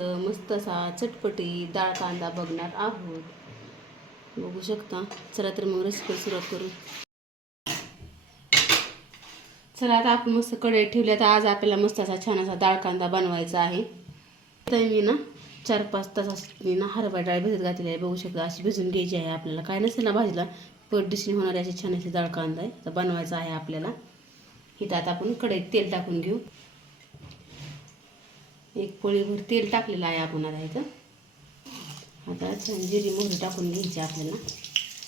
मस्त असा चटपटी डाळ कांदा बघणार आहोत. बघू शकता. चला तर मग रेसिपी सुरुवात करू. चला आता आपण मस्त कढई ठेवली. तर आज आपल्याला मस्त असा छान असा डाळ कांदा बनवायचा आहे. तर मी ना 4-5 तास मी ना हरभरा डाळ भिजत घातलेली आहे. बघू शकता अशी भिजून घ्यायची आहे. आपल्याला काय नसेल ना भाजीला पटदिशी होणारी अशी छान अशी डाळ कांदा आहे. तर बनवायचा आहे आपल्याला. इथं आता आपण कढईत तेल टाकून घेऊ. एक पोळीभर तेल टाकलेलं आहे आपण आता इथं. आता छान जिरी मोहरी टाकून घ्यायची आपल्याला.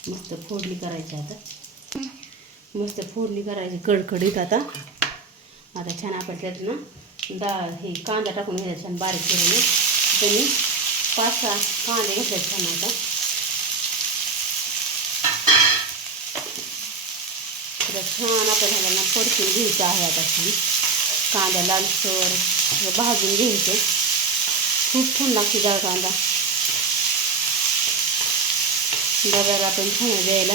मस्त फोडणी करायची. आता मस्त फोडणी करायची कडकडीत. आता छान आपण त्यात ना डाळ हे कांदा टाकून घ्यायचा छान बारीक केलेले. त्यांनी 5-6 कांदे घेतले छान. आता छान आपल्याला ना परतून घ्यायचं आहे. आता छान कांदा लालसर भाजून घ्यायचं. खूप छान लागते डाळ कांदा. डब्याला आपण छान द्यायला.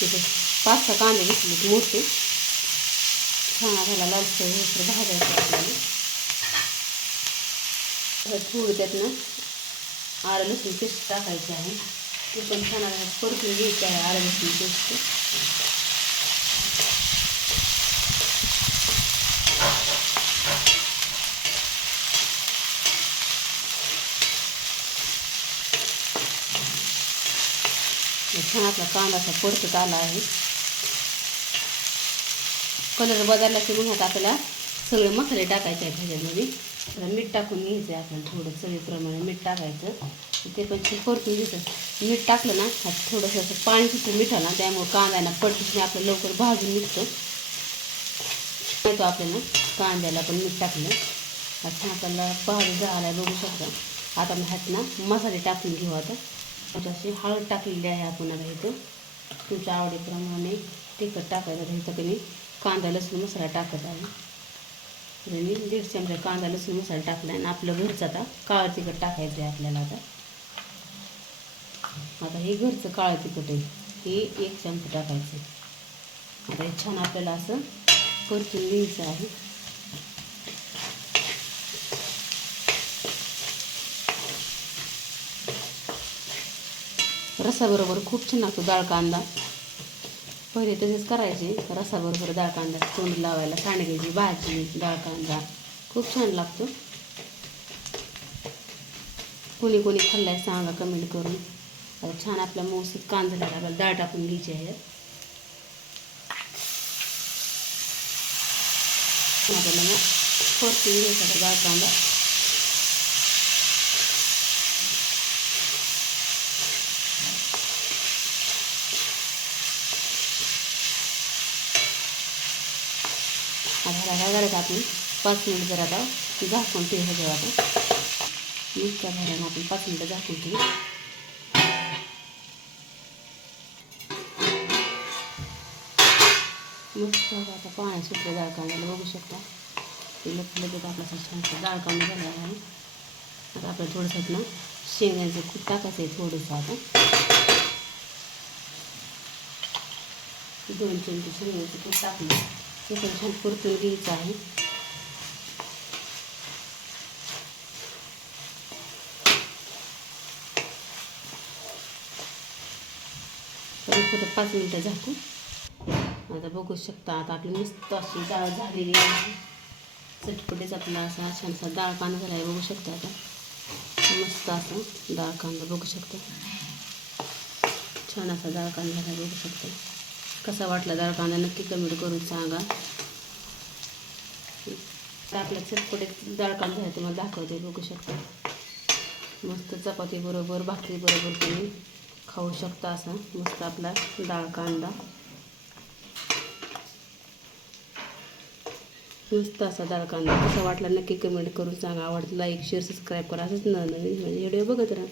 तिथे 5-6 कांदे घेतले मोठे. छान आपल्याला लालसर भाजायचं आपल्याला. थोडं त्यातनं आलं लसूण पेस्ट टाकायची आहे. ते पण छान परतून घ्यायची आहे. आलं लसूण पेस्ट छान आपला कांदा असा परतत आला आहे. कलर बदलला की मग आता आपल्याला सगळे मसाले टाकायचे आहेत ह्याच्यामध्ये. मीठ टाकून घ्यायचं आहे आपल्याला. थोडं चवीप्रमाणे मीठ टाकायचं. ते पण छान परतून घ्यायचं. मीठ टाकलं ना थोडंसं असं पाणी सुटून मिठाला. त्यामुळे कांद्याला पटकन आपलं लवकर भाजून निघतं. तो आपल्याला कांद्याला पण मीठ टाकलं. छान आपल्याला भाजी झाला बघू शकता. आता मग ह्यात ना मसाले टाकून घेऊ. आता अशी हळद टाकलेली आहे आपण. आता इथं तुमच्या आवडीप्रमाणे तिखट टाकायचं. इथं कधी कांदा लसूण मसाला टाकत आहे. मी 1.5 चमचा कांदा लसूण मसाला टाकला आहे. आणि आपलं घरचं आता काळं तिखट टाकायचं आहे आपल्याला. आता हे घरचं काळं तिखट आहे. हे 1 चमचा टाकायचं आहे. आता हे छान आपल्याला असं परतून घ्यायचं आहे. रसाबरोबर खूप छान लागतो डाळ कांदा. पहिले तसेच करायचे. रसाबरोबर डाळ कांदा तोंड लावायला. सांडग्याची भाजी डाळ कांदा खूप छान लागतो. कोणी कोणी खाल्लाय सांगा कमेंट करून. आता छान आपला मौसूद कांदा झाला. आपल्याला डाळ टाकून घ्यायची आहे. आपल्याला परतून घ्यायचा डाळ कांदा. आता काय करायचं आपण 5 मिनिट जर आता झाकून ठेवायचं. आता नुसत्या भरायला आपण 5 मिनिटं झाकून ठेवू. मस्त आता पाणी सुटलं डाळ कांद्याला बघू शकता. ते लगेच आपला छान डाळ कांदा झाला आहे. आता आपल्याला थोडंसं ना शेंगण्याचं खूप टाकायचं आहे. थोडंसं आता 2 चमचे शेंगण्याचं खूप टाकलं. ते पण छान परतून घ्यायचं आहे. परत 5 मिनिटं झाकू. आता बघू शकता. आता आपली मस्त अशी डाळ झालेली आहे. चटपटीच आपला असा छानसा डाळ कांदा झाला आहे. बघू शकता. आता मस्त असं डाळ कांदा बघू शकता. छान असा डाळ कांदा झाला बघू शकता. कसा वाटला डाळ कांदा नक्की कमेंट करून सांगा. आपल्या चटपटीत डाळ कांदा आहे तुम्हाला दाखवते. बघू शकता. मस्त चपाती बरोबर भाकरी बरोबर तुम्ही खाऊ शकता. असा मस्त आपला डाळ कांदा. मस्त असा डाळ कांदा कसा वाटला नक्की कमेंट करून सांगा. आवडतं लाईक शेअर सबस्क्राईब करा. असंच नवीन व्हिडिओ बघत राहा.